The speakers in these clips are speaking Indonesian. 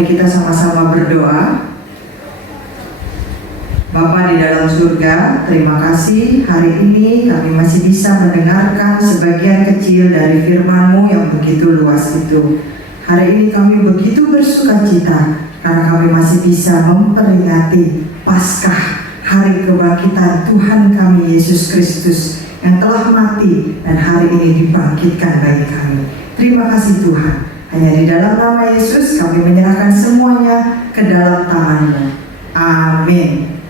Mari kita sama-sama berdoa. Bapa di dalam surga, terima kasih hari ini kami masih bisa mendengarkan sebagian kecil dari firman-Mu yang begitu luas itu. Hari ini kami begitu bersukacita karena kami masih bisa memperingati Paskah, hari kebangkitan Tuhan kami Yesus Kristus yang telah mati dan hari ini dibangkitkan bagi kami. Terima kasih Tuhan. Hanya di dalam nama Yesus kami menyerahkan semuanya ke dalam tangan-Mu. Amin.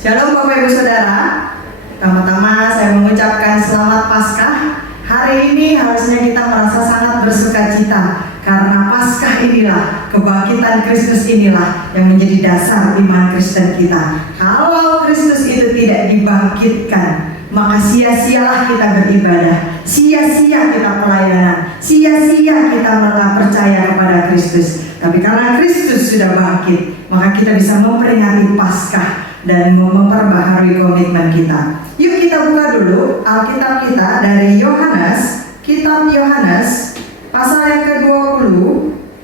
Shalom Bapak Ibu Saudara. Pertama-tama saya mengucapkan selamat Paskah. Hari ini harusnya kita merasa sangat bersukacita karena Paskah inilah, kebangkitan Kristus inilah yang menjadi dasar iman Kristen kita. Kalau Kristus itu tidak dibangkitkan, maka sia-sialah kita beribadah, sia-sia kita pelayanan, sia-sia kita percaya kepada Kristus. Tapi karena Kristus sudah bangkit, maka kita bisa memperingati Paskah dan memperbaharui komitmen kita. Yuk kita buka dulu Alkitab kita dari Yohanes, kitab Yohanes pasal yang ke-20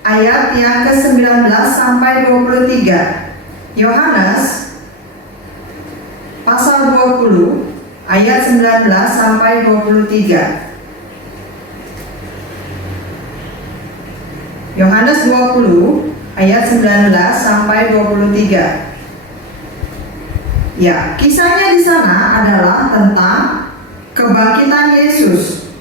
ayat yang ke-19 sampai 23. Yohanes pasal 20 ayat 19 sampai 23. Yohanes 20 ayat 19 sampai 23. Ya, kisahnya di sana adalah tentang kebangkitan Yesus.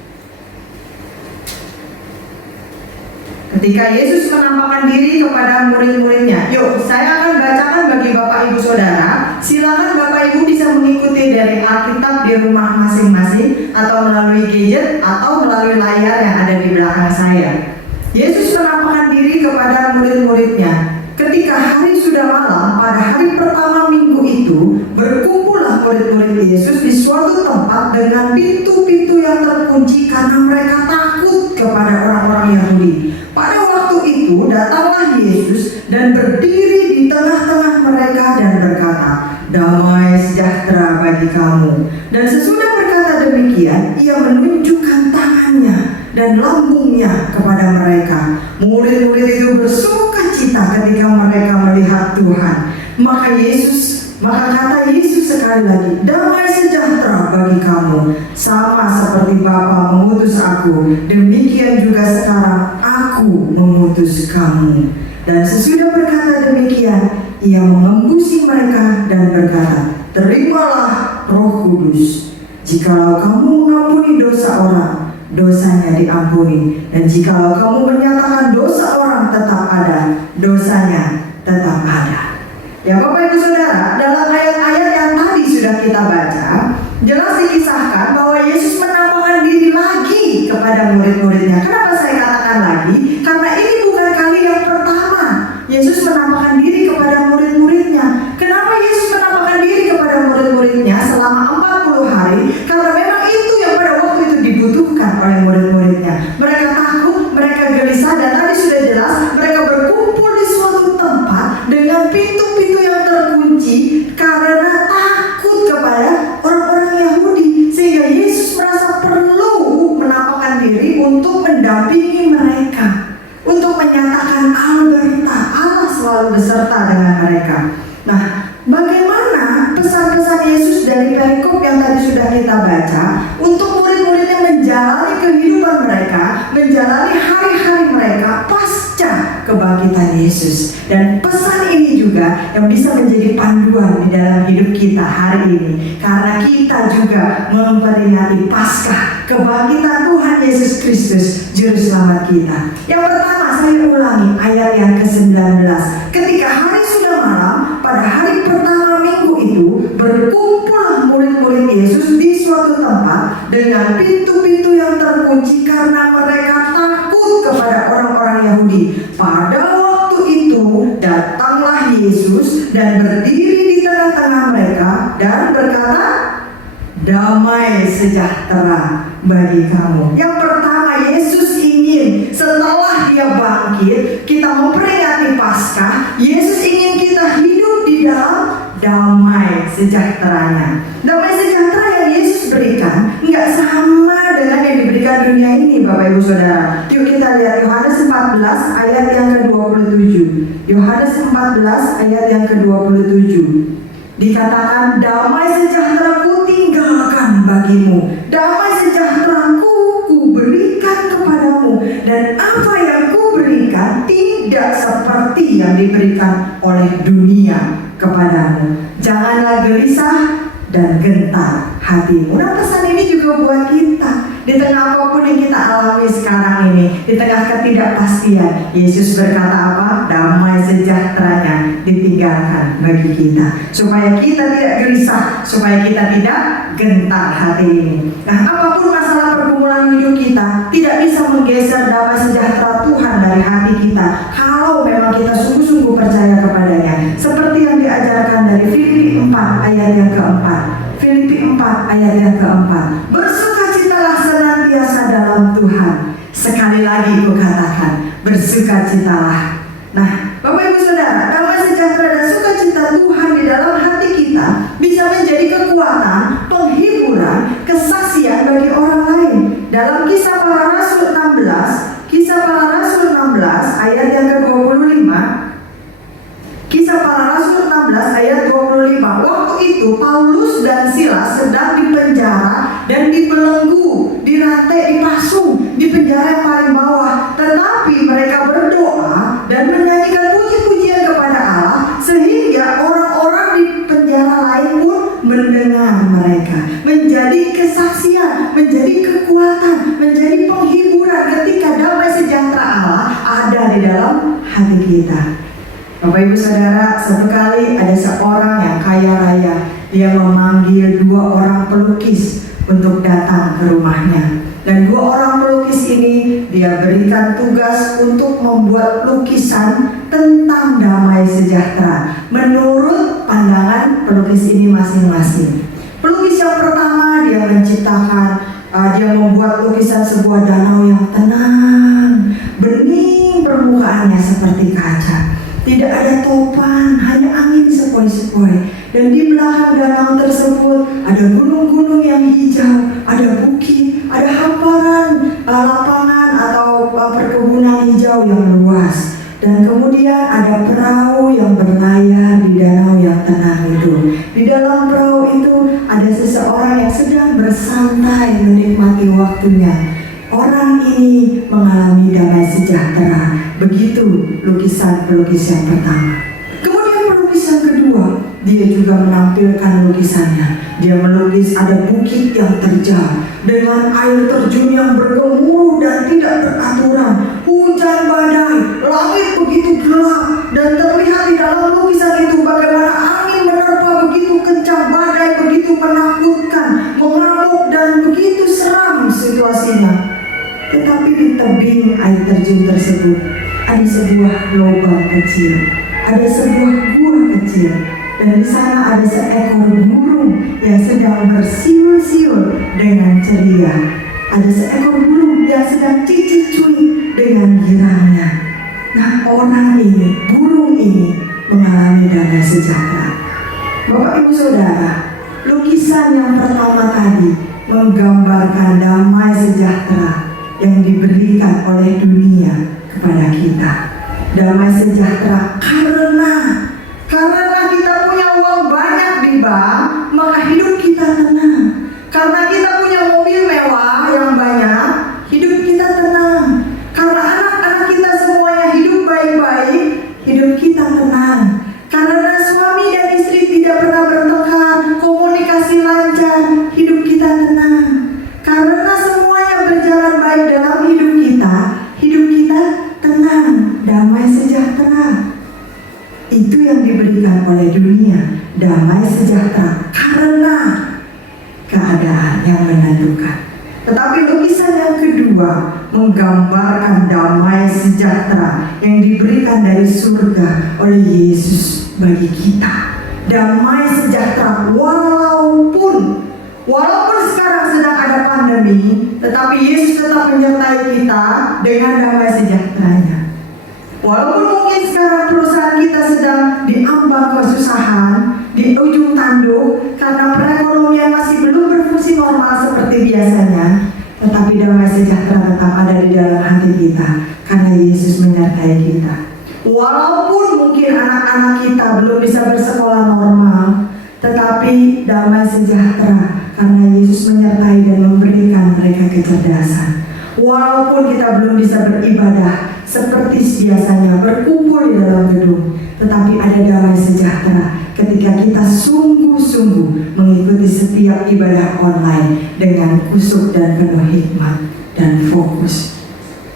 Ketika Yesus menampakkan diri kepada murid-muridnya. Yuk, saya akan bacakan bagi Bapak Ibu Saudara. Silakan Bapak Ibu bisa mengikuti dari Alkitab di rumah masing-masing, atau melalui gadget, atau melalui layar yang ada di belakang saya. Yesus menampakkan diri kepada murid-muridnya. Ketika hari sudah malam, pada hari pertama minggu itu, berkumpullah murid-murid Yesus di suatu tempat dengan pintu-pintu yang terkunci karena mereka takut kepada orang-orang Yahudi. Pada waktu itu, datanglah Yesus dan berdiri di tengah-tengah mereka dan berkata, "Damai sejahtera bagi kamu." Dan sesudah berkata demikian, ia menunjukkan tangannya dan lambungnya kepada mereka. Murid-murid itu bersuka cita ketika mereka melihat Tuhan. Maka kata Yesus sekali lagi, "Damai sejahtera bagi kamu. Sama seperti Bapa mengutus aku, demikian juga sekarang aku mengutus kamu." Dan sesudah berkata demikian, ia mengembusi mereka dan berkata, "Terimalah Roh Kudus. Jikalau kamu mengampuni dosa orang, dosanya diampuni. Dan jikalau kamu menyatakan dosa orang tetap ada, dosanya tetap ada." Ya Bapak Ibu Saudara, dalam ayat-ayat yang tadi sudah kita baca, jelas dikisahkan bahwa Yesus menampakkan diri lagi kepada murid-muridnya. Kenapa saya katakan lagi? Karena ini bukan kali yang pertama Yesus menampakkan diri kepada murid-muridnya. Kenapa Yesus menampakkan diri kepada murid-muridnya selama 40 hari? Karena memang itu yang pada waktu itu dibutuhkan oleh murid-muridnya. Mereka takut, mereka gelisah, dan tadi sudah jelas mereka berkumpul di suatu tempat dengan pintu-pintu yang terkunci karena takut kepada orang-orang Yahudi. Sehingga Yesus merasa perlu menampakkan diri untuk mendampingi mereka, untuk menyatakan Alberta, Allah selalu beserta dengan mereka. Nah, bagaimana pesan-pesan Yesus dari perikop yang tadi sudah kita baca untuk murid-muridnya menjalani kehidupan mereka, menjalani hari-hari mereka pasca kebangkitan Yesus. Dan pesan ini juga yang bisa menjadi panduan di dalam hidup kita hari ini, karena kita juga memperingati Paskah, kebangkitan Tuhan Yesus Kristus, Juru Selamat kita. Yang pertama, saya ulangi ayat yang ke-19. Ketika hari sudah malam, pada hari pertama minggu itu, berkumpullah murid-murid Yesus di suatu tempat dengan pintu-pintu yang terkunci karena mereka takut kepada orang-orang Yahudi. Pada waktu itu, datanglah Yesus dan berdiri di tengah-tengah mereka dan berkata, "Damai sejahtera bagi kamu." Yang pertama, Yesus ingin setelah dia bangkit, kita memperingati Paskah. Yesus ingin kita hidup di dalam damai sejahteranya. Damai sejahtera yang Yesus berikan nggak sama dengan yang diberikan dunia ini, Bapak Ibu Saudara. Yuk kita lihat Yohanes 14 ayat yang ke-27. Yohanes 14 ayat yang ke-27. Dikatakan, damai sejahtera-Ku tinggalkan bagimu, damai sejahtera-Ku kuberikan kepadamu, dan apa yang Kuberikan tidak seperti yang diberikan oleh dunia kepadamu. Janganlah gelisah dan gentar hatimu. Nah, pesan ini juga buat kita. Di tengah apapun yang kita alami sekarang ini, di tengah ketidakpastian, Yesus berkata apa? Damai sejahteranya ditinggalkan bagi kita, supaya kita tidak gelisah, supaya kita tidak gentar hati ini. Nah, apapun masalah pergumulan hidup kita, tidak bisa menggeser damai sejahtera Tuhan dari hati kita, kalau memang kita sungguh-sungguh percaya kepadanya. Seperti yang diajarkan dari Filipi 4 ayat yang keempat. Filipi 4 ayat yang keempat. Bersukacitalah senantiasa dalam Tuhan. Sekali lagi kukatakan, bersukacitalah. Nah, Bapak Ibu Saudara, damai sejahtera dan sukacita Tuhan di dalam hati kita bisa menjadi kekuatan, penghiburan, kesaksian bagi orang lain. Dalam Kisah Para Rasul 16, Kisah Para Rasul 16 ayat yang ke-25. Kisah Para Rasul 16 ayat 25. Waktu itu Paulus dan Silas sedang dipenjara dan dibelenggu, dirantai, dipasung di penjara yang paling bawah. Tetapi mereka berdoa dan menyanyikan puji-pujian kepada Allah, sehingga orang-orang di penjara lain pun mendengar mereka. Menjadi kesaksian, menjadi kekuatan, menjadi penghiburan ketika damai sejahtera Allah ada di dalam hati kita. Bapak Ibu Saudara, satu kali ada seorang yang kaya raya. Dia memanggil 2 orang pelukis untuk datang ke rumahnya. Dan 2 orang pelukis ini dia berikan tugas untuk membuat lukisan tentang damai sejahtera menurut pandangan pelukis ini masing-masing. Pelukis yang pertama dia menciptakan, dia membuat lukisan sebuah danau yang tenang, bening permukaannya seperti kaca. Tidak ada topan, hanya angin sepoi-sepoi. Dan di belakang danau tersebut ada gunung-gunung yang hijau, ada bukit, ada hamparan lapangan atau perkebunan hijau yang luas. Dan kemudian ada perahu yang berlayar di danau yang tenang itu. Di dalam perahu itu ada seseorang yang sedang bersantai menikmati waktunya. Orang ini mengalami damai sejahtera. Begitu lukisan pelukis yang pertama. Kemudian pelukis yang kedua, dia juga menampilkan lukisannya. Dia melukis ada bukit yang terjal dengan air terjun yang bergemuruh dan tidak beraturan, hujan badai, langit begitu gelap, dan terlihat di dalam lukisan itu bagaimana angin menerpa begitu kencang, badai begitu menakutkan, mengamuk, dan begitu seram situasinya. Tetapi di tebing air terjun tersebut ada sebuah lubang kecil, ada sebuah gua kecil, dan di sana ada seekor burung yang sedang bersiul-siul dengan ceria. Ada seekor burung yang sedang cicit-cuit dengan girangnya. Nah, orang ini, burung ini mengalami damai sejahtera. Bapak Ibu Saudara, lukisan yang pertama tadi menggambarkan damai sejahtera yang diberikan oleh dunia kepada kita. Damai sejahtera karena kita punya uang banyak di bank, maka hidup kita tenang. Karena kita punya mobil mewah yang banyak, hidup kita tenang. Karena anak-anak kita semuanya hidup baik-baik, hidup kita tenang. Karena suami dan istri tidak pernah bertengkar, komunikasi lancar, hidup kita tenang. Karena semuanya berjalan baik dalam hidup kita tenang, damai sejahtera. Itu yang diberikan oleh dunia, damai sejahtera karena keadaan yang menentukan. Tetapi lukisan yang kedua menggambarkan damai sejahtera yang diberikan dari surga oleh Yesus bagi kita. Damai sejahtera walaupun sekarang sedang ada pandemi, tetapi Yesus tetap menyertai kita dengan damai sejahteranya. Walaupun mungkin sekarang perusahaan kita sedang diambang kesusahan, di ujung tanduk karena perekonomian masih belum berfungsi normal seperti biasanya, tetapi damai sejahtera tetap ada di dalam hati kita karena Yesus menyertai kita. Walaupun mungkin anak-anak kita belum bisa bersekolah normal, tetapi damai sejahtera karena Yesus menyertai dan memberikan mereka kecerdasan. Walaupun kita belum bisa beribadah seperti biasanya berkumpul di dalam gedung, tetapi ada damai sejahtera ketika kita sungguh-sungguh mengikuti setiap ibadah online dengan kusuk dan penuh hikmat dan fokus.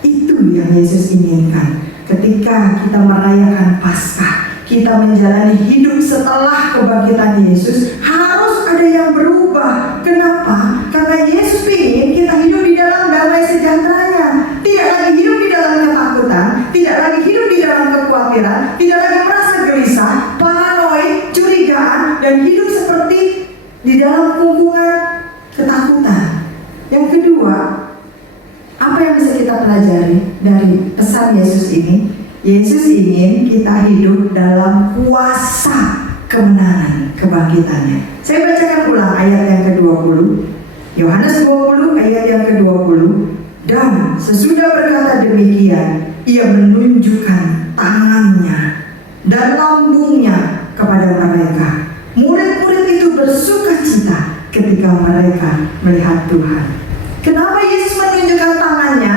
Itu yang Yesus inginkan ketika kita merayakan Paskah. Kita menjalani hidup setelah kebangkitan Yesus, harus ada yang berubah. Kenapa? Karena Yesus ingin kita hidup di dalam damai sejahteranya. Tidak lagi hidup di dalam ketakutan, tidak lagi hidup di dalam kekhawatiran, tidak lagi merasa gelisah, paranoid, curigaan, dan hidup seperti di dalam kungkungan ketakutan. Yang kedua, apa yang bisa kita pelajari dari pesan Yesus ini? Yesus ingin kita hidup dalam kuasa kemenangan kebangkitannya. Saya bacakan ulang ayat yang ke-20. Yohanes 20 ayat yang ke-20. Dan sesudah berkata demikian, ia menunjukkan tangannya dan lambungnya kepada mereka. Murid-murid itu bersuka cita ketika mereka melihat Tuhan. Kenapa Yesus menunjukkan tangannya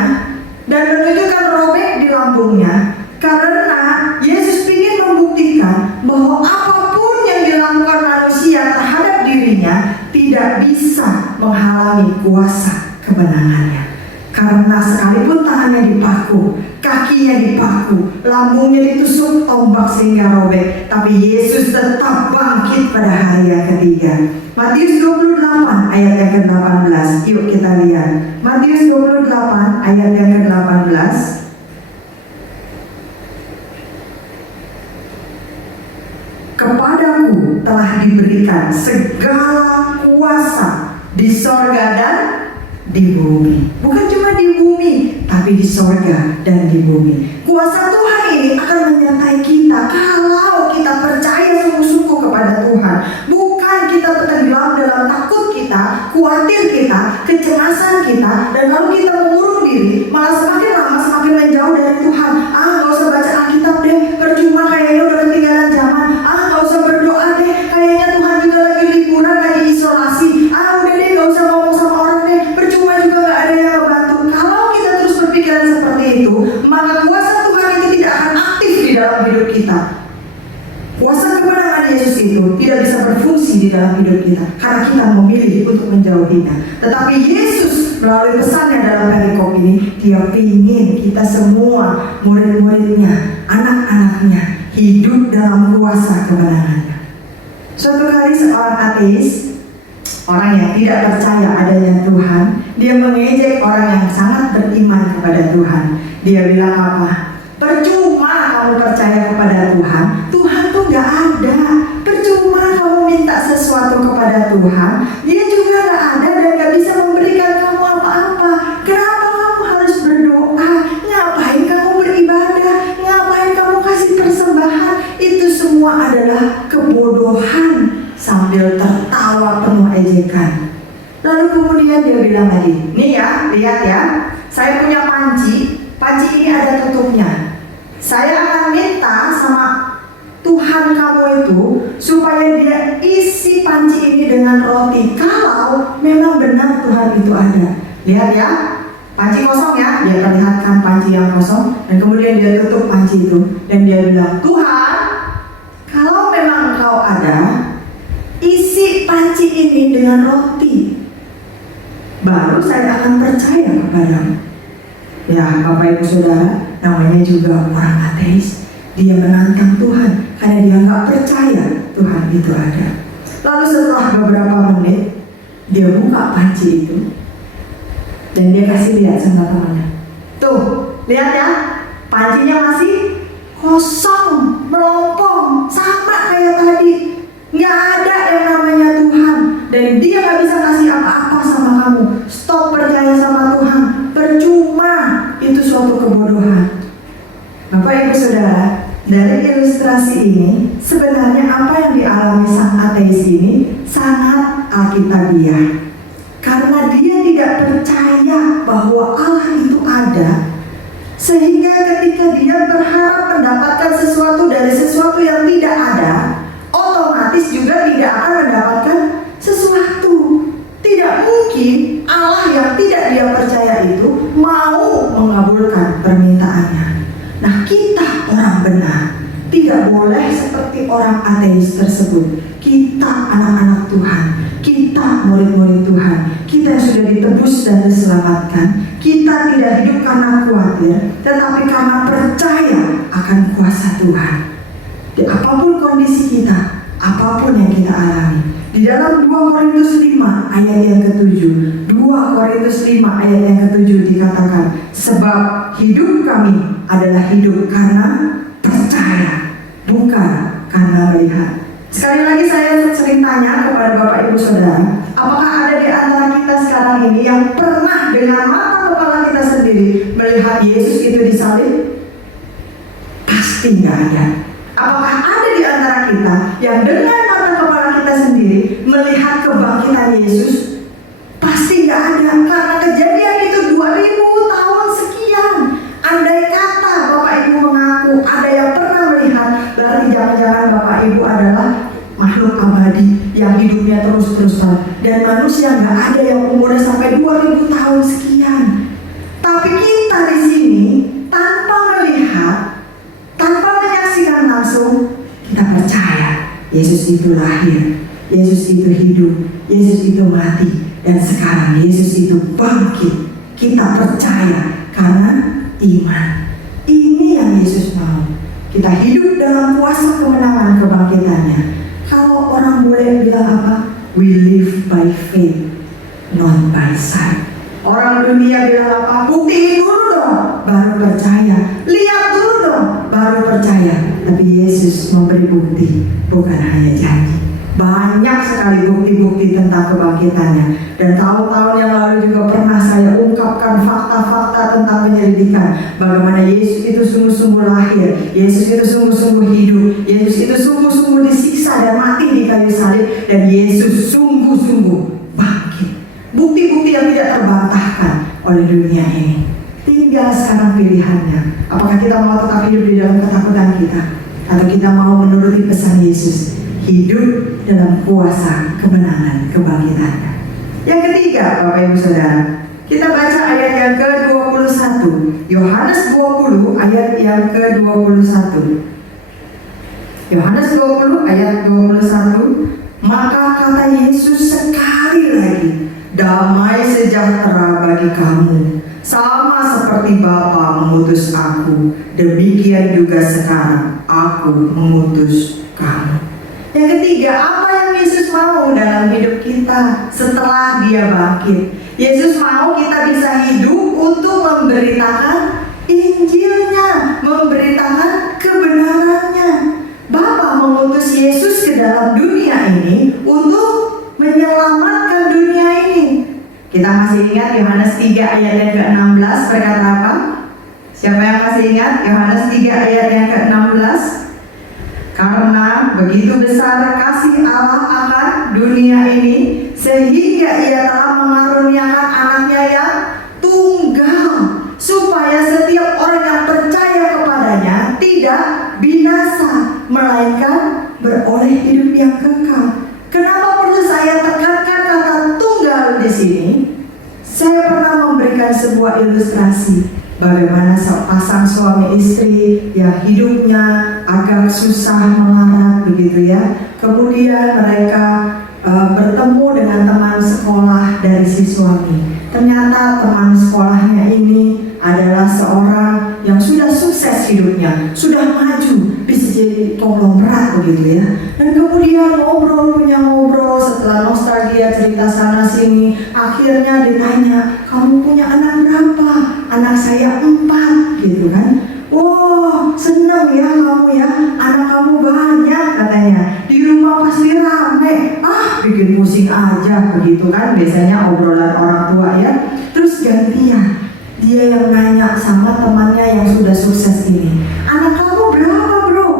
dan menunjukkan robek di lambungnya? Karena Yesus ingin membuktikan bahwa apapun yang dilakukan manusia terhadap dirinya tidak bisa menghalangi kuasa kemenangannya. Karena sekalipun tangannya dipaku, kakinya dipaku, lambungnya ditusuk tombak sehingga robek, tapi Yesus tetap bangkit pada hari yang ketiga. Matius 28 ayat yang ke-18. Yuk kita lihat. Matius 28 ayat yang ke-18. Kepadaku telah diberikan segala kuasa di sorga dan di bumi. Bukan cuma di bumi, tapi di sorga dan di bumi. Kuasa Tuhan ini akan menyertai kita kalau kita percaya sungguh-sungguh kepada Tuhan. Bukan kita tenggelam dalam takut kita, khawatir kita, kecemasan kita, dan lalu kita mengurung diri, malah semakin lama semakin menjauh dari Tuhan. Gak usah baca Alkitab deh, percuma, kayaknya udah ketinggalan zaman. Gak usah berdoa deh, kayaknya Tuhan juga lagi liburan, lagi isolasi. Udah deh, gak usah ngomong sama orang deh, percuma juga gak ada yang membantu. Kalau kita terus berpikiran seperti itu, maka kuasa Tuhan itu tidak akan aktif di dalam hidup kita. Kuasa kemenangan Yesus itu tidak bisa berfungsi di dalam hidup kita karena kita memilih untuk menjauhinya. Tetapi Yesus melalui pesannya dalam perikop ini, Dia ingin kita semua, murid-muridnya, anak-anaknya, hidup dalam kuasa kemenangannya. Suatu kali seorang ateis, orang yang tidak percaya adanya Tuhan, dia mengejek orang yang sangat beriman kepada Tuhan. Dia bilang apa? Percuma kamu percaya kepada Tuhan, Tuhan tuh gak ada. Percuma kamu minta sesuatu kepada Tuhan, Dia juga gak ada dan gak bisa memberikan kamu apa-apa. Kenapa kamu harus berdoa? Ngapain kamu beribadah? Ngapain kamu kasih persembahan? Itu semua adalah kebodohan, sambil tertawa penuh ejekan. Lalu kemudian dia bilang lagi, nih ya, lihat ya, saya punya panci ini ada tutupnya. Saya akan minta sama Tuhan kamu itu supaya dia isi panci ini dengan roti. Kalau memang benar Tuhan itu ada. Lihat ya, panci kosong ya, dia perlihatkan panci yang kosong, dan kemudian dia tutup panci itu, dan dia bilang, Tuhan, kalau memang Engkau ada, isi panci ini dengan roti, baru saya akan percaya kepadamu. Ya, Bapak Ibu Saudara, namanya juga orang ateis. Dia menantang Tuhan karena dia nggak percaya Tuhan itu ada. Lalu setelah beberapa menit, dia buka panci itu dan dia kasih lihat sama temannya. Tuh, lihat ya, pancinya masih kosong, melompong, sama kayak tadi. Nggak ada yang namanya Tuhan, dan dia nggak bisa kasih apa-apa sama kamu. Stop percaya sama Tuhan, percuma. Itu suatu kebodohan. Bapak Ibu Saudara, dari ilustrasi ini sebenarnya apa yang dialami sang ateis ini sangat alkitabiah. Karena dia tidak percaya bahwa Allah itu ada, sehingga ketika dia berharap mendapatkan sesuatu dari sesuatu yang tidak ada, otomatis juga tidak akan mendapatkan sesuatu. Tidak mungkin Allah yang tidak dia percaya itu mau mengabulkan permintaannya. Nah, kita orang benar tidak boleh seperti orang ateis tersebut. Kita anak-anak Tuhan, kita murid-murid Tuhan, kita yang sudah ditebus dan diselamatkan. Kita tidak hidup karena khawatir, tetapi karena percaya akan kuasa Tuhan. Di apapun kondisi kita, apapun yang kita alami. Di dalam 2 Korintus 5 ayat yang ke-7, 2 Korintus 5 ayat yang ke-7 dikatakan, sebab hidup kami adalah hidup karena percaya, bukan karena melihat. Sekali lagi saya sering tanya kepada Bapak Ibu Saudara, apakah ada di antara kita sekarang ini yang pernah dengan mata kepala kita sendiri melihat Yesus itu disalib? Pasti nggak ada. Apakah ada di antara kita yang dengan mata kepala kita sendiri melihat kebangkitan Yesus? Pasti nggak ada, karena kejadian itu 2000 tahun sekian. Andai kata Bapak Ibu mengaku ada yang pernah melihat, berarti jangan-jangan Bapak Ibu adalah makhluk abadi yang hidupnya terus-terusan, dan manusia nggak ada yang umurnya sampai 2000 tahun sekian. Tapi kita di sini tanpa melihat, tanpa menyaksikan langsung, kita percaya Yesus itu lahir, Yesus itu hidup, Yesus itu mati, dan sekarang Yesus itu bangkit. Kita percaya karena iman. Ini yang Yesus mau. Kita hidup dalam kuasa kemenangan kebangkitannya. Kalau orang boleh bilang apa? We live by faith, not by sight. Orang dunia bilang apa? Buktiin dulu dong, baru percaya. Lihat dulu dong, baru percaya. Tapi Yesus memberi bukti, bukan hanya janji. Banyak sekali bukti-bukti tentang kebangkitannya. Dan tahun-tahun yang lalu juga pernah saya ungkapkan fakta-fakta tentang penyelidikan, bagaimana Yesus itu sungguh-sungguh lahir, Yesus itu sungguh-sungguh hidup, Yesus itu sungguh-sungguh disiksa dan mati di kayu salib, dan Yesus sungguh-sungguh bangkit. Bukti-bukti yang tidak terbantahkan oleh dunia ini. Tinggal sekarang pilihannya, apakah kita mau tetap hidup di dalam ketakutan kita, atau kita mau menuruti pesan Yesus, hidup dalam kuasa kemenangan kebangkitannya. Yang ketiga, Bapak Ibu Saudara, kita baca ayat yang ke-21, Yohanes 20 ayat yang ke-21. Yohanes 20 ayat 21, maka kata Yesus sekali lagi, damai sejahtera bagi kamu, sama seperti Bapa mengutus aku, demikian juga sekarang aku mengutus kamu. Yang ketiga, apa yang Yesus mau dalam hidup kita setelah dia bangkit? Yesus mau kita bisa hidup untuk memberitakan Injilnya, memberitakan kebenarannya. Bapa mengutus Yesus ke dalam dunia ini untuk menyelamatkan dunia ini. Kita masih ingat Yohanes 3 ayat yang ke-16 berkata apa? Siapa yang masih ingat Yohanes 3 ayat yang ke-16? Karena begitu besar kasih Allah akan dunia ini, sehingga ia telah mengaruniakan anaknya yang tunggal, supaya setiap orang yang percaya kepadanya tidak binasa, melainkan beroleh hidup yang kekal. Kenapa perlu saya tekankan kata tunggal di sini? Saya pernah memberikan sebuah ilustrasi bagaimana sepasang suami istri yang hidupnya agak susah melarat begitu ya. Kemudian mereka bertemu dengan teman sekolah dari si suami. Ternyata teman sekolahnya ini adalah seorang yang sudah sukses hidupnya, sudah maju, bisa jadi konglomerat begitu ya. Dan kemudian punya ngobrol, setelah nostalgia cerita sana sini, akhirnya ditanya, kamu punya anak berapa? Anak saya 4 gitu kan. Wow, seneng ya kamu ya, anak kamu banyak katanya. Di rumah pasti rame, bikin pusing aja begitu kan. Biasanya obrolan orang tua ya. Terus gantian, dia yang nanya sama temannya yang sudah sukses ini, anak kamu berapa bro?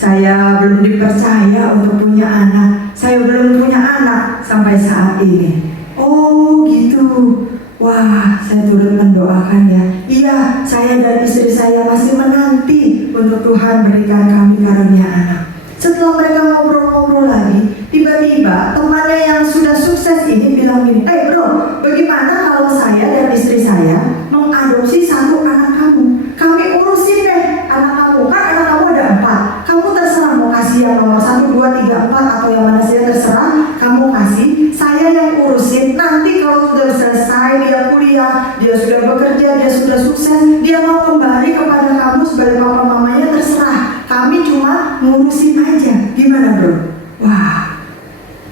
Saya belum dipercaya untuk punya anak. Saya belum punya anak sampai saat ini. Oh gitu. Wah, saya turut mendoakan ya. Iya, saya dan istri saya masih menanti untuk Tuhan berikan kami karunia anak. Setelah mereka ngobrol-ngobrol lagi, tiba-tiba temannya yang sudah sukses ini bilang gini, bro, bagaimana kalau saya dan istri saya mengadopsi satu anak kamu? Kami urusin deh anak kamu, kan anak kamu ada 4. Kamu terserah mau kasih yang nomor 1, 2, 3, 4 atau yang mana saja terserah. Kamu kasih, saya yang urusin. Nanti kalau sudah selesai dia kuliah, dia sudah bekerja, dia sudah sukses, dia mau kembali kepada kamu sebagai papa mamanya, terserah. Kami cuma ngurusin aja. Gimana bro? Wah,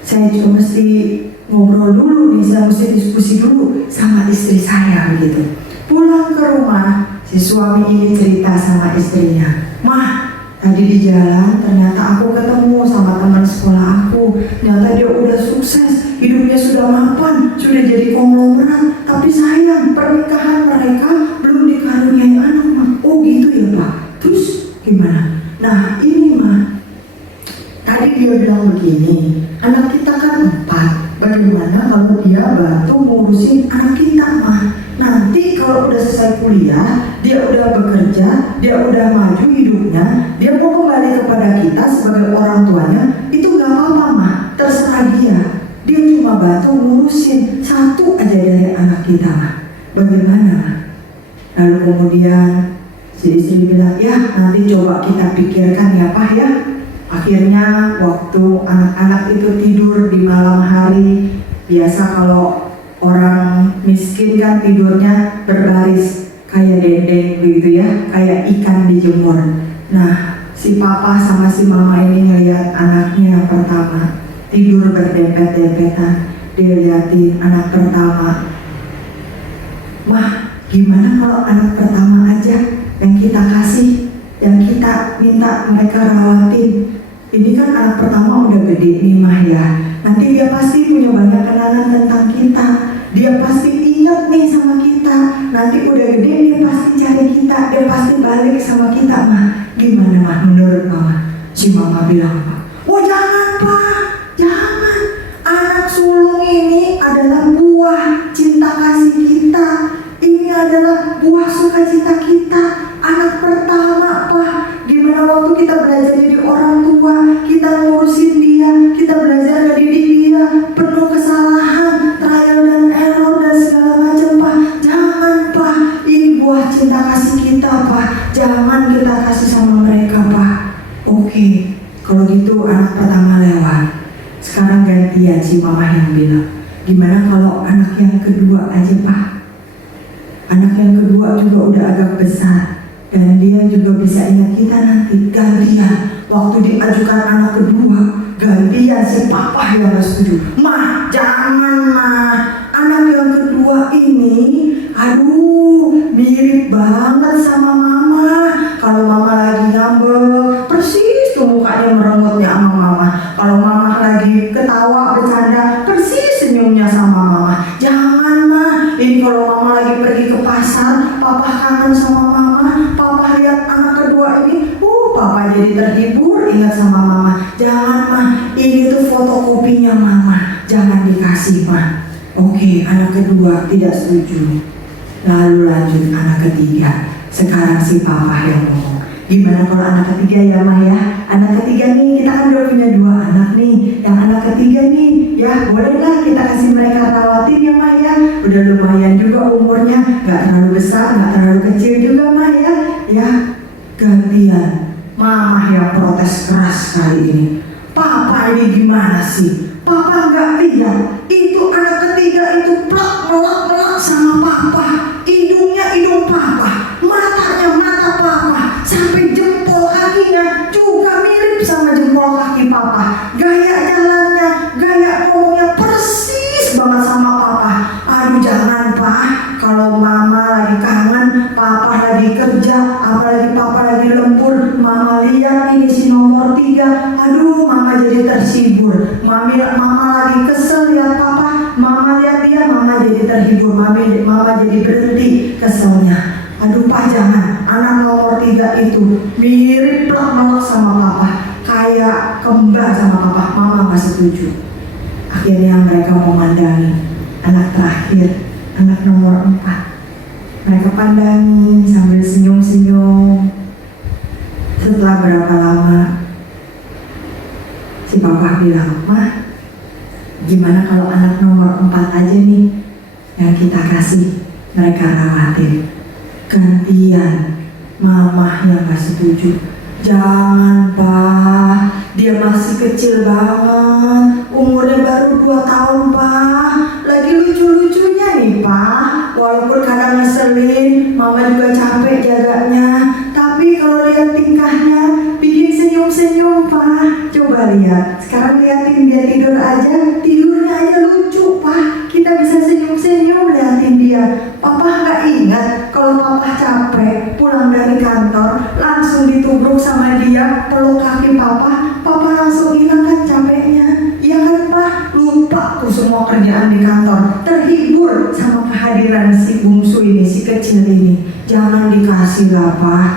saya juga mesti ngobrol dulu nih, saya mesti diskusi dulu sama istri saya begitu. Pulang ke rumah, si suami ini cerita sama istrinya, "Mah, tadi di jalan ternyata aku ketemu sama teman sekolah aku. Ternyata dia udah sukses, hidupnya sudah mapan, sudah jadi konglomerat. Tapi sayang, pernikahan mereka belum dikaruniai anak, Mah." "Oh gitu ya Pak. Terus gimana?" "Nah ini Mah, tadi dia bilang begini, anak kita kan 4. Bagaimana kalau dia bantu ngurusin anak kita Mah? Nanti kalau udah selesai kuliah, dia udah bekerja, dia udah maju hidupnya, dia mau kembali kepada kita sebagai orang tuanya, itu gak apa-apa Mah, terserah dia. Dia cuma bantu ngurusin satu aja dari anak kita Mah. Bagaimana Mah?" Lalu kemudian si istri bilang, "Ya nanti coba kita pikirkan ya Pak ya." Akhirnya waktu anak-anak itu tidur di malam hari, biasa kalau orang miskin kan tidurnya berbaris kayak dendeng begitu ya, kayak ikan dijemur. Nah, si papa sama si mama ini ngeliat anaknya yang pertama tidur berdempet-dempetan. Dia liatin anak pertama, "Mah, gimana kalau anak pertama aja yang kita kasih, yang kita minta mereka rawatin? Ini kan anak pertama udah gede nih Mah ya. Nanti dia pasti punya banyak kenangan tentang kita. Dia pasti ingat nih sama kita. Nanti udah gede dia pasti cari kita. Dia pasti balik sama kita Mah. Gimana Mah menurut Mama?" Si Mama bilang, "Oh jangan Pak, jangan. Anak sulung ini adalah buah cinta kasih kita. Ini adalah buah sukacita kita. Anak pertama Pak. Gimana waktu kita belajar jadi orang tua, kita ngurusin dia, kita belajar ngedidik dia, penuh kesalahan, trial dan error dan segala macam Pak. Jangan Pak, ini buah cinta kasih kita Pak. Jangan kita kasih sama mereka Pak." Oke, kalau gitu anak pertama lewat. Sekarang gantian si mama yang bilang, "Gimana kalau anak yang kedua aja Pak? Anak yang kedua juga udah agak besar dan dia juga bisa ingat kita nanti." Gantian, waktu diajukan anak kedua, gantian si papa yang gak setuju. "Mah, jangan Mah. Anak yang kedua ini, aduh, mirip banget sama Mama. Kalau Mama lagi ngambek, persis tuh mukanya merengutnya sama Mama. Kalau Mama lagi ketawa, bercanda, persis senyumnya sama Mama. Jangan Mah, ini kalau Mama lagi pergi ke pasar, Papa kangen sama Mama. Papa lihat anak kedua ini, Papa jadi terhibur ingat sama Mama. Jangan Mah, ini tuh fotokopinya Mama. Jangan dikasih Mah." Oke, anak kedua tidak setuju. Lalu lanjut anak ketiga. Sekarang si papa yang ngomong, "Gimana kalau anak ketiga ya Mah ya? Anak ketiga nih, kita kan udah punya 2 anak nih. Yang anak ketiga nih, ya bolehlah kita kasih mereka rawatin ya Mah ya. Udah lumayan juga umurnya, gak terlalu besar, gak terlalu kecil juga Mah ya." Ya, gantian Mama yang protes keras kali ini. "Papa ini gimana sih? Papa gak lihat itu anak ketiga itu plak melak sama Papa. Hidungnya hidung Papa, matanya mata Papa, sampai jempol kakinya juga mirip sama jempol kaki Papa. Gaya jalannya, gaya ngomongnya persis banget sama Papa. Aduh jangan Pak, kalau Mama lagi kangen, Papa lagi kerja, apalagi Papa lagi lembur, Mama lihat ini si nomor 3, aduh Mama jadi tersibur. Mama lagi kesel lihat Papa, Mama lihat dia, Mama jadi terhibur. Mama jadi berhenti keselnya. Aduh Pak jangan, anak nomor 3 itu mirip plak melak sama Papa. kayak kembar sama papa mama gak setuju. Akhirnya mereka memandangi anak terakhir, anak nomor 4. Mereka pandangi sambil senyum-senyum. Setelah berapa lama si papa bilang, "Mah, gimana kalau anak nomor 4 aja nih yang kita kasih?" Mereka rawatin. Gantian mama yang gak setuju. "Jangan, Pak, dia masih kecil banget, umurnya baru 2 tahun, Pak. Lagi lucu-lucunya nih, Pak. Walaupun kadang ngeselin, mama juga capek jaganya. Tapi kalau lihat tingkahnya, bikin senyum-senyum, Pak. Coba lihat, sekarang liatin dia tidur aja, tidurnya aja lucu, Pak. Kita bisa senyum-senyum liatin dia. Papa gak ingat kalau papa capek pulang dari kantor, langsung ditubruk sama dia, peluk kaki papa. Papa langsung hilang kan capeknya. Iya kan, Pak? Lupa tuh semua kerjaan di kantor, terhibur sama kehadiran si bungsu ini, si kecil ini. Jangan dikasih lah, Pak."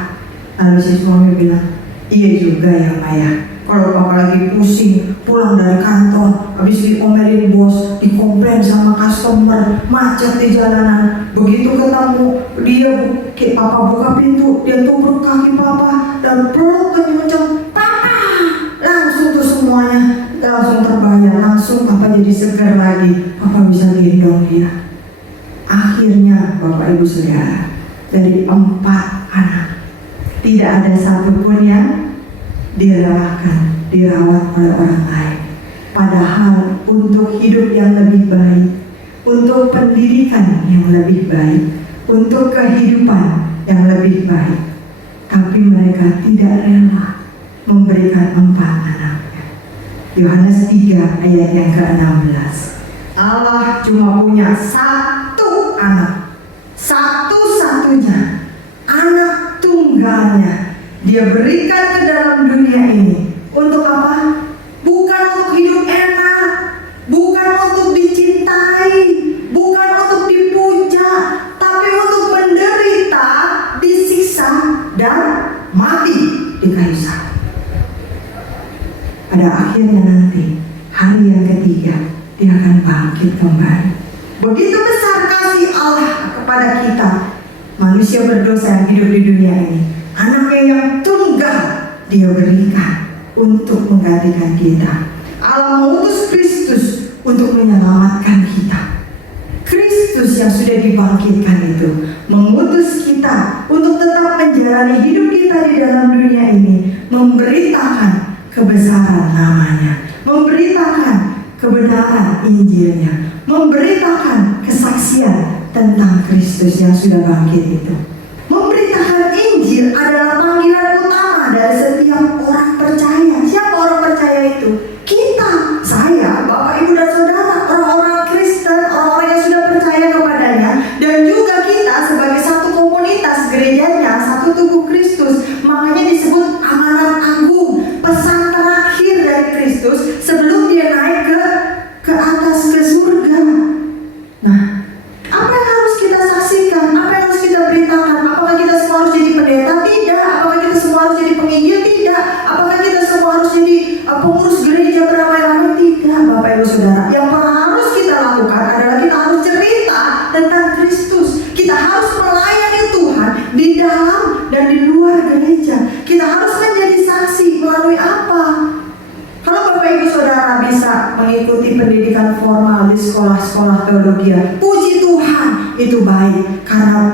Lalu si suami bilang, "Iya juga ya, Maya. Kalau papa lagi pusing pulang dari kantor, habis diomelin bos, dikomplain sama customer, macet di jalanan. Begitu ketemu dia, papa buka pintu, dia tubruk kaki papa dan peluk kenceng, papa. Langsung tuh semuanya langsung terbayar, langsung papa jadi segar lagi. Papa bisa gendong dia." Akhirnya Bapak Ibu Saudara, dari 4 anak, tidak ada satupun yang direlakan, dirawat oleh orang lain. Padahal untuk hidup yang lebih baik, untuk pendidikan yang lebih baik, untuk kehidupan yang lebih baik, tapi mereka tidak rela memberikan 4 anaknya. Yohanes 3 ayat yang ke-16. Allah cuma punya 1 anak, satu-satunya, anak tunggalnya. Dia berikan ke dalam dunia ini untuk apa? Bukan untuk hidup enak, bukan untuk dicintai, bukan untuk dipuja, tapi untuk menderita, disiksa, dan mati di kayu salib. Pada akhirnya nanti, hari yang ketiga, dia akan bangkit kembali. Begitu besar kasih Allah kepada kita, manusia berdosa yang hidup di dunia ini. Anaknya yang tunggal dia berikan untuk menggantikan kita. Allah mengutus Kristus untuk menyelamatkan kita. Kristus yang sudah dibangkitkan itu mengutus kita untuk tetap menjalani hidup kita di dalam dunia ini, memberitakan kebesaran namanya, memberitakan kebenaran Injilnya, memberitakan kesaksian tentang Kristus yang sudah bangkit itu. Memberitakan Injil adalah panggilan utama dari setiap orang percaya. Siapa orang percaya itu? Kita, saya, Bapak, Ibu, dan Saudara, orang-orang Kristen, orang-orang yang sudah percaya kepadanya, dan juga kita sebagai satu komunitas gerejanya, satu tubuh Kristus. Makanya disebut amanat agung, pesan terakhir dari Kristus sebelum dia naik ke atas, ke surga. Nah, apa yang harus kita saksikan? Apa yang harus kita beritakan? Apakah kita semua harus jadi pendeta? Tidak. Apakah kita semua harus jadi penginjil? Tidak. Apakah kita semua harus jadi pengurus gereja beramai-ramai? Tidak, Bapak Ibu Saudara. Yang harus kita lakukan adalah kita harus cerita tentang Kristus. Kita harus melayani Tuhan di dalam dan di luar gereja. Kita harus menjadi saksi melalui apa? Kalau Bapak Ibu Saudara bisa mengikuti pendidikan formal di sekolah-sekolah teologi, puji Tuhan, itu baik. Karena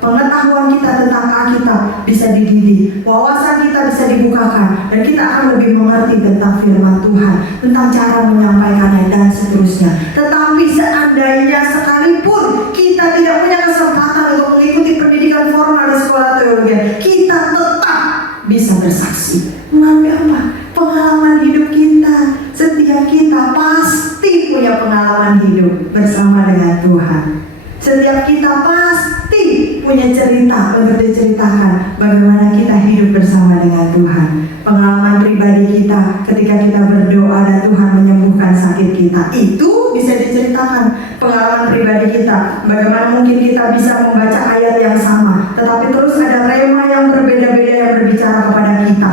pengetahuan kita tentang Alkitab bisa dididik, wawasan kita bisa dibukakan, dan kita akan lebih mengerti tentang firman Tuhan, tentang cara menyampaikannya, dan seterusnya. Tetapi seandainya sekalipun kita tidak punya kesempatan untuk mengikuti pendidikan formal di sekolah teologi, kita tetap bisa bersaksi. Melalui apa? Pengalaman hidup kita. Setiap kita pasti punya pengalaman hidup bersama dengan Tuhan. Setiap kita pasti punya cerita untuk diceritakan bagaimana kita hidup bersama dengan Tuhan. Pengalaman pribadi kita ketika kita berdoa dan Tuhan menyembuhkan sakit kita, itu bisa diceritakan. Pengalaman pribadi kita, bagaimana mungkin kita bisa membaca ayat yang sama, tetapi terus ada rema yang berbeda-beda yang berbicara kepada kita.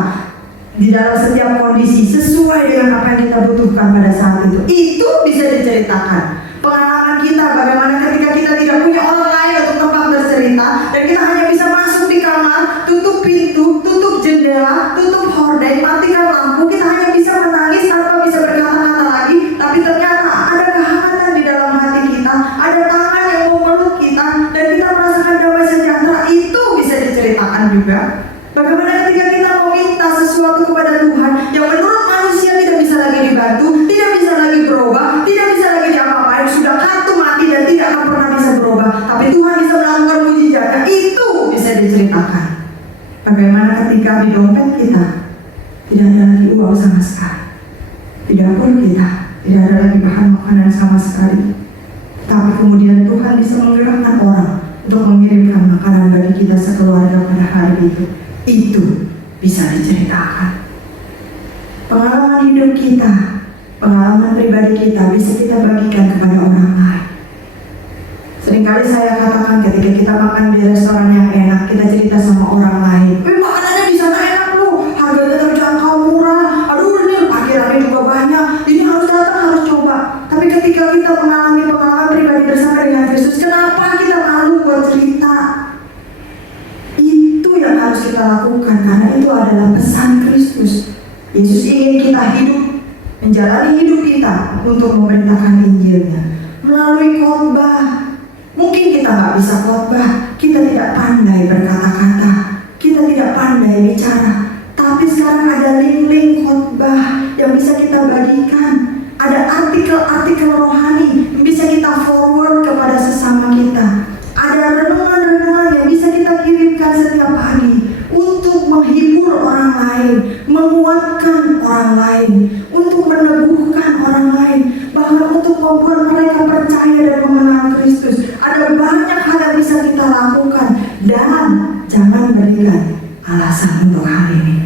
di dalam setiap kondisi sesuai dengan apa yang kita butuhkan pada saat itu. Itu bisa diceritakan. Pengalaman kita bagaimana ketika kita tidak punya orang lain untuk tempat bercerita dan kita hanya bisa masuk di kamar, tutup pintu, tutup jendela, tutup hordeng, matikan lampu, kita hanya bisa menangis tanpa bisa berkata-kata lagi. Tapi ternyata ada kehangatan di dalam hati kita, ada tangan yang memeluk kita, dan kita merasakan damai sejahtera. Itu bisa diceritakan juga. Bagaimana ketika kita meminta sesuatu kepada Tuhan yang menurut manusia tidak bisa lagi dibantu, tidak bisa lagi berubah, tidak bisa lagi diapa-apain, sudah kartu mati dan tidak akan pernah bisa berubah, tapi Tuhan bisa melakukan mujizatnya. Itu bisa diceritakan. Bagaimana ketika di dompet kita tidak ada lagi uang sama sekali, di dapur kita tidak ada lagi bahan makanan sama sekali, tapi kemudian Tuhan bisa menggerakkan orang untuk mengirimkan makanan bagi kita sekeluarga pada hari itu. Itu bisa diceritakan. Pengalaman hidup kita, pengalaman pribadi kita bisa kita bagikan kepada orang lain. Seringkali saya katakan ketika kita makan di restoran yang enak, kita cerita sama orang lain, makanannya di sana enak loh, harganya terjangkau, murah, aduh ini parkirannya juga banyak, ini harus datang, harus coba. Tapi ketika kita mengalami pengalaman pribadi bersama dengan Kristus, kenapa kita malu buat cerita? Itu yang harus kita lakukan, karena itu adalah pesan Kristus. Yesus ingin kita hidup, menjalani hidup kita untuk memberitakan Injilnya melalui khotbah. Mungkin kita nggak bisa khotbah, kita tidak pandai berkata-kata, kita tidak pandai bicara, tapi sekarang ada link-link khotbah yang bisa kita bagikan. Ada artikel-artikel rohani yang bisa kita forward kepada sesama kita. Ada renungan-renungan yang bisa kita kirimkan setiap hari untuk menghibur orang lain, menguatkan orang lain, untuk meneguhkan orang lain, bahkan untuk membuat mereka percaya dan mengenal Kristus. Ada banyak hal yang bisa kita lakukan, dan jangan berikan alasan untuk hal ini,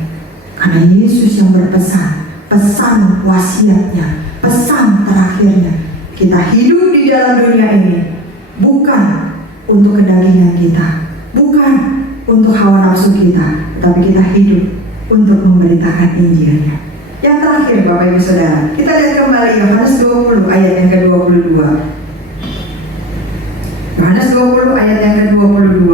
karena Yesus yang berpesan, pesan wasiatnya, pesan terakhirnya, kita hidup di dalam dunia ini bukan untuk kedagingan kita, bukan untuk hawa nafsu kita, tapi kita hidup untuk memberitakan Injilnya. Yang terakhir Bapak Ibu Saudara, kita lihat kembali Yohanes 20 ayat yang ke-22. Yohanes 20 ayat yang ke-22.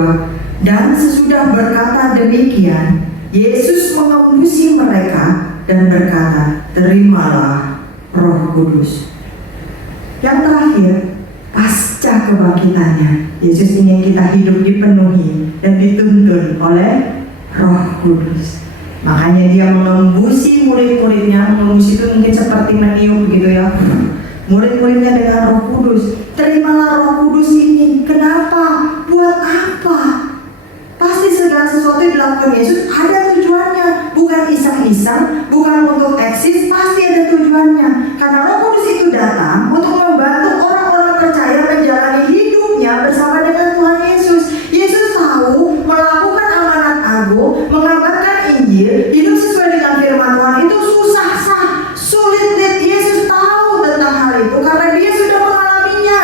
Dan sesudah berkata demikian, Yesus mengembusi mereka dan berkata, terimalah Roh Kudus. Yang terakhir, pasca kebangkitannya, Yesus ingin kita hidup dipenuhi dan dituntun oleh Roh Kudus. Makanya dia mengembusi murid-muridnya. Mengembusi itu mungkin seperti meniup gitu ya, murid-muridnya dengan Roh Kudus. Terimalah Roh Kudus ini. Kenapa? Buat apa? Pasti segala sesuatu yang dilakukan Yesus ada tujuannya, bukan iseng-iseng, bukan untuk eksis, pasti ada tujuannya. Karena Roh Kudus itu datang untuk membantu orang-orang percaya menjalani hidupnya bersama dengan Tuhan Yesus. Yesus tahu melakukan amanat agung, mengabarkan Injil, hidup sesuai dengan firman Tuhan itu susah, sulit. Yesus tahu tentang hal itu karena dia sudah mengalaminya.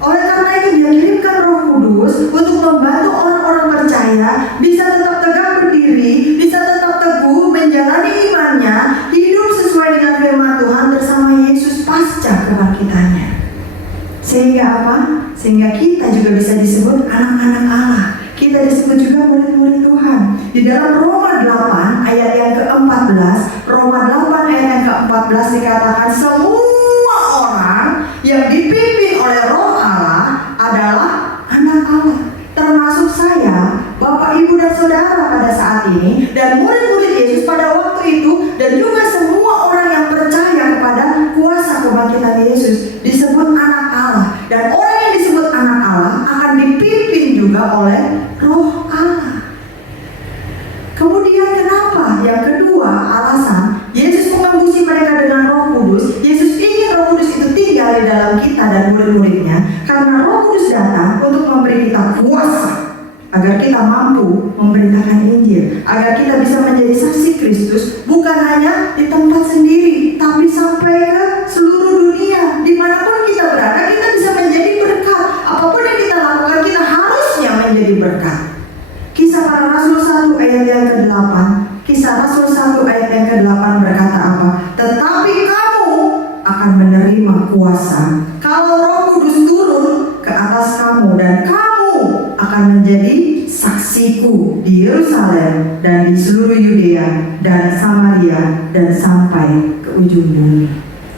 Oleh karena itu dia kirimkan Roh Kudus untuk membantu orang-orang percaya bisa tetap tegak berdiri, bisa tetap teguh menjalani imannya, hidup sesuai dengan firman Tuhan bersama Yesus pasca kebangkitannya. Sehingga apa? Sehingga kita juga bisa disebut anak-anak Allah. Kita disebut juga murid-murid Tuhan. Di dalam Roma 8 ayat yang ke-14, Roma 8 ayat yang ke-14 dikatakan semua orang yang dipimpin oleh Roh Allah adalah anak Allah. Termasuk saya, Bapak, Ibu, dan Saudara pada saat ini, dan murid-murid Yesus pada waktu itu, dan juga semua orang yang percaya kepada kuasa kebangkitan Yesus disebut anak Allah. Dan orang yang disebut anak Allah akan dipimpin juga oleh Roh Allah. Kemudian kenapa? Yang kedua alasan, Yesus mengembusi mereka dengan Roh Kudus. Yesus ingin Roh Kudus itu tinggal di dalam kita dan murid-muridnya, karena Roh Kudus datang untuk memberi kita kuasa agar kita mampu memberitakan Injil, agar kita bisa menjadi saksi Kristus bukan hanya di tempat sendiri, tapi sampai ke seluruh dunia. Dimanapun kita berada, kita bisa menjadi berkat. Apapun yang kita lakukan, kita harusnya menjadi berkat. Kisah Para Rasul 1 ayat yang ke-8, Kisah Rasul 1 ayat yang dan Samaria dan sampai ke ujung bumi.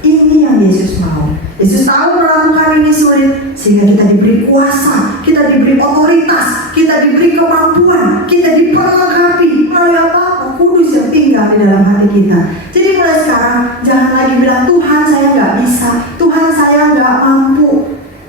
Ini yang Yesus mau. Yesus tahu melakukan ini sulit, sehingga kita diberi kuasa, kita diberi otoritas, kita diberi kemampuan, kita diperlengkapi oleh apa? Roh Kudus yang tinggal di dalam hati kita. Jadi mulai sekarang jangan lagi bilang Tuhan saya nggak bisa, Tuhan saya nggak mampu.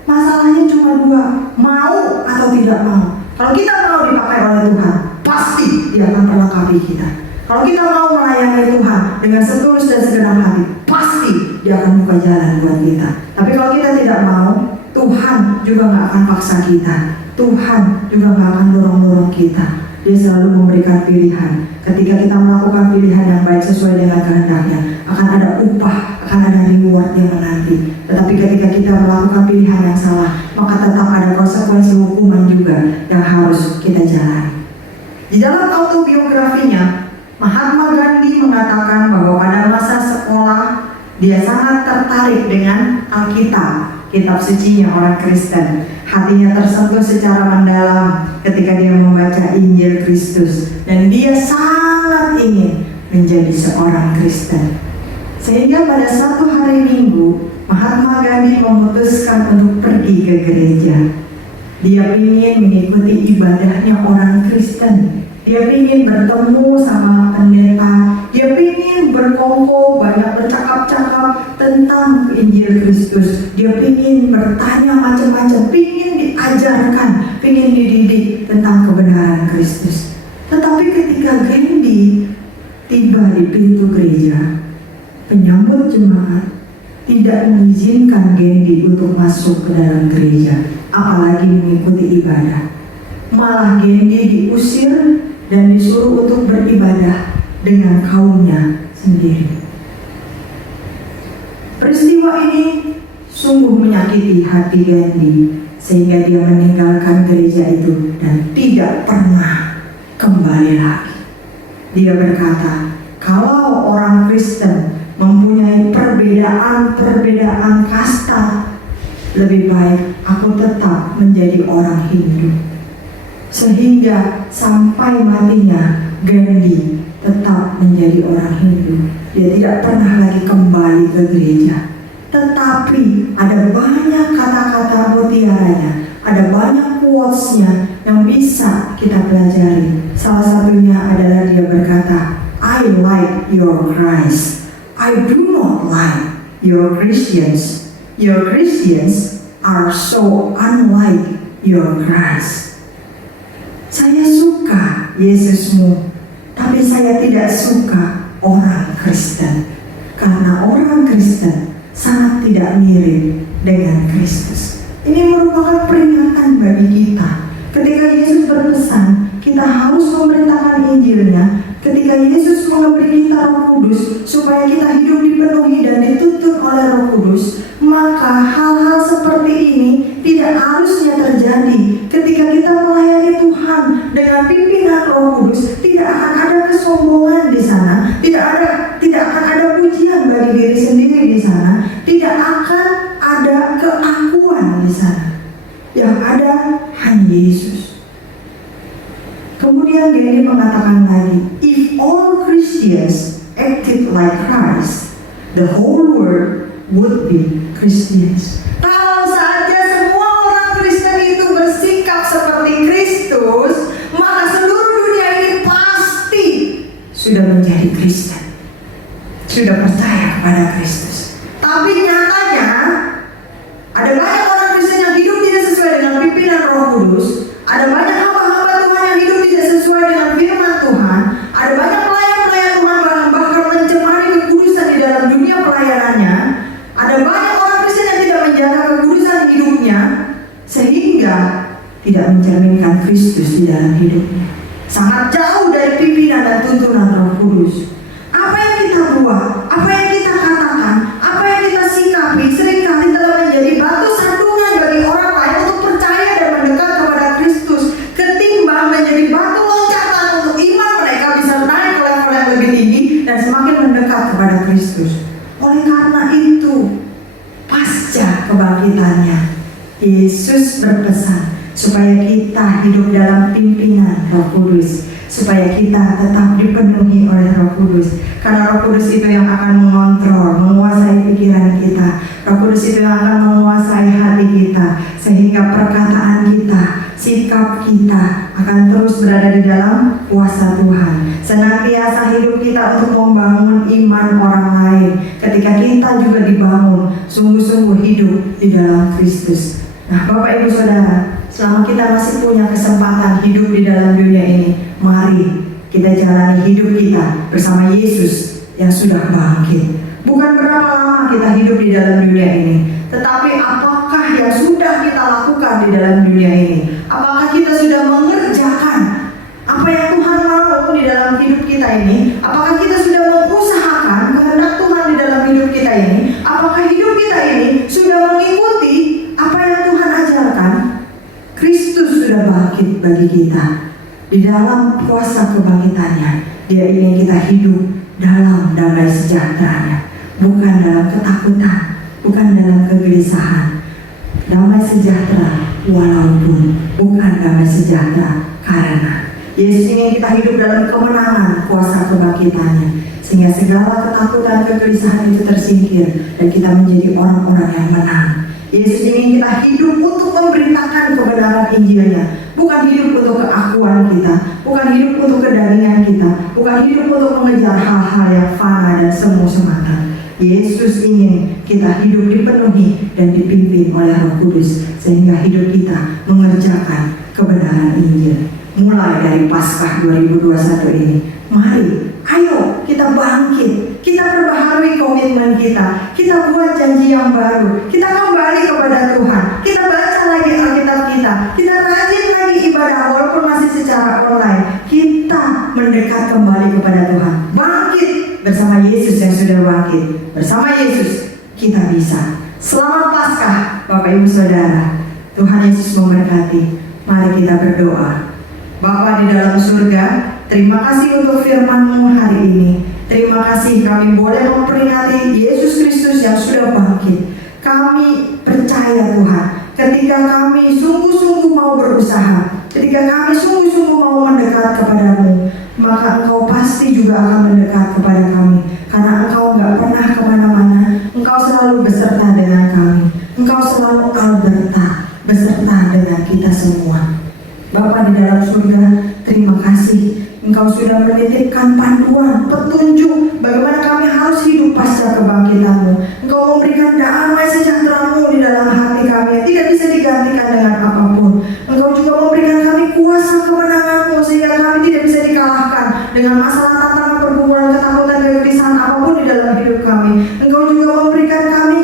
Masalahnya cuma dua, mau atau tidak mau. Kalau kita mau dipakai oleh Tuhan, pasti Dia akan perlengkapi kita. Kalau kita mau melayani Tuhan dengan setulus dan segenap hati, pasti Dia akan buka jalan buat kita. Tapi kalau kita tidak mau, Tuhan juga nggak akan paksa kita. Tuhan juga nggak akan dorong-dorong kita. Dia selalu memberikan pilihan. Ketika kita melakukan pilihan yang baik sesuai dengan kehendaknya, akan ada upah, akan ada reward yang menanti. Tetapi ketika kita melakukan pilihan yang salah, maka tetap ada konsekuensi hukuman juga yang harus kita jalani. Di dalam autobiografinya, Mahatma Gandhi mengatakan bahwa pada masa sekolah dia sangat tertarik dengan Alkitab, kitab sucinya orang Kristen. Hatinya tersentuh secara mendalam ketika dia membaca Injil Kristus, dan dia sangat ingin menjadi seorang Kristen. Sehingga pada satu hari Minggu, Mahatma Gandhi memutuskan untuk pergi ke gereja. Dia ingin mengikuti ibadahnya orang Kristen. Dia ingin bertemu sama pendeta. Dia ingin berkongko, banyak bercakap-cakap tentang Injil Kristus. Dia ingin bertanya macam-macam, ingin diajarkan, ingin dididik tentang kebenaran Kristus. Tetapi ketika Gandhi tiba di pintu gereja, penyambut jemaat tidak mengizinkan Gandhi untuk masuk ke dalam gereja, apalagi mengikuti ibadah. Malah Gandhi diusir dan disuruh untuk beribadah dengan kaumnya sendiri. Peristiwa ini sungguh menyakiti hati Gandhi, sehingga dia meninggalkan gereja itu dan tidak pernah kembali lagi. Dia berkata, kalau orang Kristen mempunyai perbedaan kasta, lebih baik aku tetap menjadi orang Hindu. Sehingga sampai matinya Gandhi tetap menjadi orang Hindu. Dia tidak pernah lagi kembali ke gereja. Tetapi ada banyak kata-kata mutiaranya, ada banyak quotes-nya yang bisa kita pelajari. Salah satunya adalah dia berkata, I like your Christ, I do not like your Christians. Your Christians are so unlike your Christ. Saya suka Yesusmu, tapi saya tidak suka orang Kristen. Karena orang Kristen sangat tidak mirip dengan Kristus. Ini merupakan peringatan bagi kita. Ketika Yesus berpesan, kita harus memberitakan Injilnya. Ketika Yesus memberi kita Roh Kudus supaya kita hidup dipenuhi dan dituntun oleh Roh Kudus, maka hal-hal seperti ini tidak harusnya terjadi. Ketika kita melayani Tuhan dengan pimpinan Roh Kudus, tidak akan ada kesombongan di sana, tidak akan ada pujian bagi diri sendiri di sana, tidak akan ada keakuan di sana. Yang ada hanya Yesus. Kemudian Gandhi mengatakan lagi, if all Christians acted like Christ, the whole world would be Christians. Kalau saja semua orang Kristen itu bersikap seperti Kristus, maka seluruh dunia ini pasti sudah menjadi Kristen, sudah percaya pada Kristus. Tapi nyatanya ada banyak orang Kristen yang hidup tidak sesuai dengan pimpinan Roh Kudus. Ada banyak hamba-hamba Tuhan yang hidup tidak sesuai dengan firman Tuhan. Ada banyak pelayan-pelayan Tuhan bahkan mencemari kekudusan di dalam dunia pelayanannya. Ada banyak orang Kristen yang tidak menjaga kekudusan hidupnya, sehingga tidak mencerminkan Kristus di dalam hidupnya. Sangat jauh dari pimpinan dan tuntunan Roh Kudus. Apa yang kita buat, apa yang kita katakan, apa yang kita sikapi, seringkali telah menjadi batu sandungan bagi orang lain untuk percaya dan mendekat kepada Kristus, ketimbang menjadi batu loncatan untuk iman mereka bisa naik ke level yang lebih tinggi dan semakin mendekat kepada Kristus. Oleh karena itu, pasca kebangkitannya, Yesus berpesan supaya kita hidup dalam pimpinan Roh Kudus, supaya kita tetap dipenuhi oleh Roh Kudus. Karena Roh Kudus itu yang akan mengontrol, menguasai pikiran kita. Roh Kudus itu yang akan menguasai hati kita, sehingga perkataan kita, sikap kita akan terus berada di dalam kuasa Tuhan. Senantiasa hidup kita untuk membangun iman orang lain. Ketika kita juga dibangun, sungguh-sungguh hidup di dalam Kristus. Nah, Bapak Ibu Saudara, selama kita masih punya kesempatan hidup di dalam dunia ini, mari kita jalani hidup kita bersama Yesus yang sudah bangkit. Bukan berapa lama kita hidup di dalam dunia ini, tetapi apakah yang sudah kita lakukan di dalam dunia ini? Apakah kita sudah mengerjakan apa yang Tuhan mau di dalam hidup kita ini? Apakah kita sudah mengusahakan kehendak Tuhan di dalam hidup kita ini? Apakah hidup kita ini sudah mengikuti apa yang Tuhan ajarkan? Kristus sudah bangkit bagi kita. Di dalam kuasa kebangkitannya, Dia ingin kita hidup dalam damai sejahteranya, bukan dalam ketakutan, bukan dalam kegelisahan. Damai sejahtera walaupun bukan damai sejahtera karena Yesus ingin kita hidup dalam kemenangan kuasa kebangkitannya, sehingga segala ketakutan, kegelisahan itu tersingkir dan kita menjadi orang-orang yang menang. Yesus ingin kita hidup untuk memberitakan kebenaran Injilnya, bukan hidup untuk keakuan kita, bukan hidup untuk kedagingan kita, bukan hidup untuk mengejar hal-hal yang fana dan semu semata. Yesus ingin kita hidup dipenuhi dan dipimpin oleh Roh Kudus, sehingga hidup kita mengerjakan kebenaran Injil. Mulai dari Paskah 2021 ini, mari, ayo kita bangkit, kita perbaharui komitmen kita buat janji yang baru, kita kembali kepada Tuhan, kita baca lagi Alkitab kita rajin lagi ibadah walaupun masih secara online, kita mendekat kembali kepada Tuhan, bangkit bersama Yesus yang sudah bangkit. Bersama Yesus kita bisa. Selamat Paskah Bapak Ibu Saudara, Tuhan Yesus memberkati. Mari kita berdoa. Bapa di dalam surga, terima kasih untuk firman-Mu hari ini. Terima kasih kami boleh memperingati Yesus Kristus yang sudah bangkit. Kami percaya Tuhan, ketika kami sungguh-sungguh mau berusaha, ketika kami sungguh-sungguh mau mendekat kepada-Mu, maka Engkau pasti juga akan mendekat kepada kami. Karena Engkau gak pernah kemana-mana, Engkau selalu beserta dengan kami. Engkau selalu alberta beserta dengan kita semua. Bapa di dalam surga, terima kasih Engkau sudah menitipkan panduan, petunjuk bagaimana kami harus hidup pasca kebangkitan-Mu. Engkau memberikan damai sejahtera-Mu di dalam hati kami yang tidak bisa digantikan dengan apapun. Engkau juga memberikan kami kuasa kemenangan-Mu sehingga kami tidak bisa dikalahkan dengan masalah, tantangan, pergumulan, ketakutan, kegelisahan apapun di dalam hidup kami. Engkau juga memberikan kami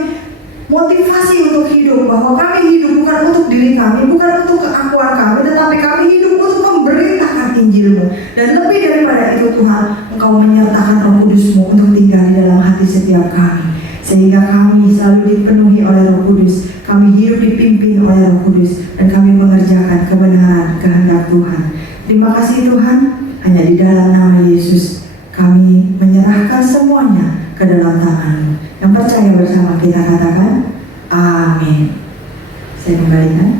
motivasi untuk hidup, bahwa kami hidup bukan untuk diri kami, bukan untuk keakuan kami, tetapi kami hidup untuk memberitakan Injil-Mu. Dan lebih daripada itu Tuhan, Engkau menyertakan Roh Kudus-Mu untuk tinggal di dalam hati setiap kami, sehingga kami selalu dipenuhi oleh Roh Kudus, kami hidup dipimpin oleh Roh Kudus, dan kami mengerjakan kebenaran kehendak Tuhan. Terima kasih Tuhan, hanya di dalam nama Yesus kami menyerahkan semuanya ke dalam tangan-Mu. Yang percaya bersama kita katakan, amin. Saya kembalikan.